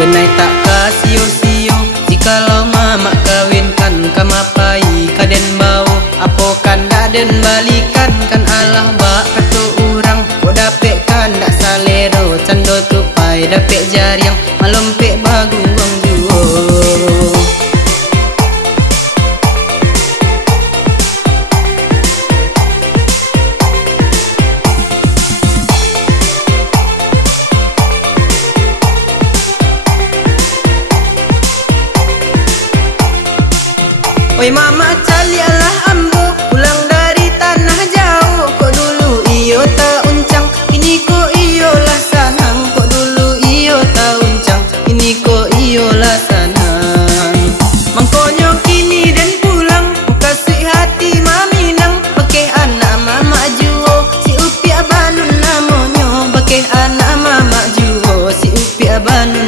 Denai tak kasio-sio jikalau mamak kawinkan kamapai kaden bau apokan daden balikan kan Allah bak ketu urang ko dapek kan dak salero cando tupai dapek jariang malompek bagung wang juo. Oi mama cali alah ambo pulang dari tanah jauh. Kok dulu iyo ta uncang kini ko iyo lah sanang. Kok dulu iyo ta uncang kini ko iyo lah sanang. Mangkonyo kini dan pulang kasih hati maminang. Pakai anak mama juo si upi abanun namonyo. Pakai anak mama juo si upi abanun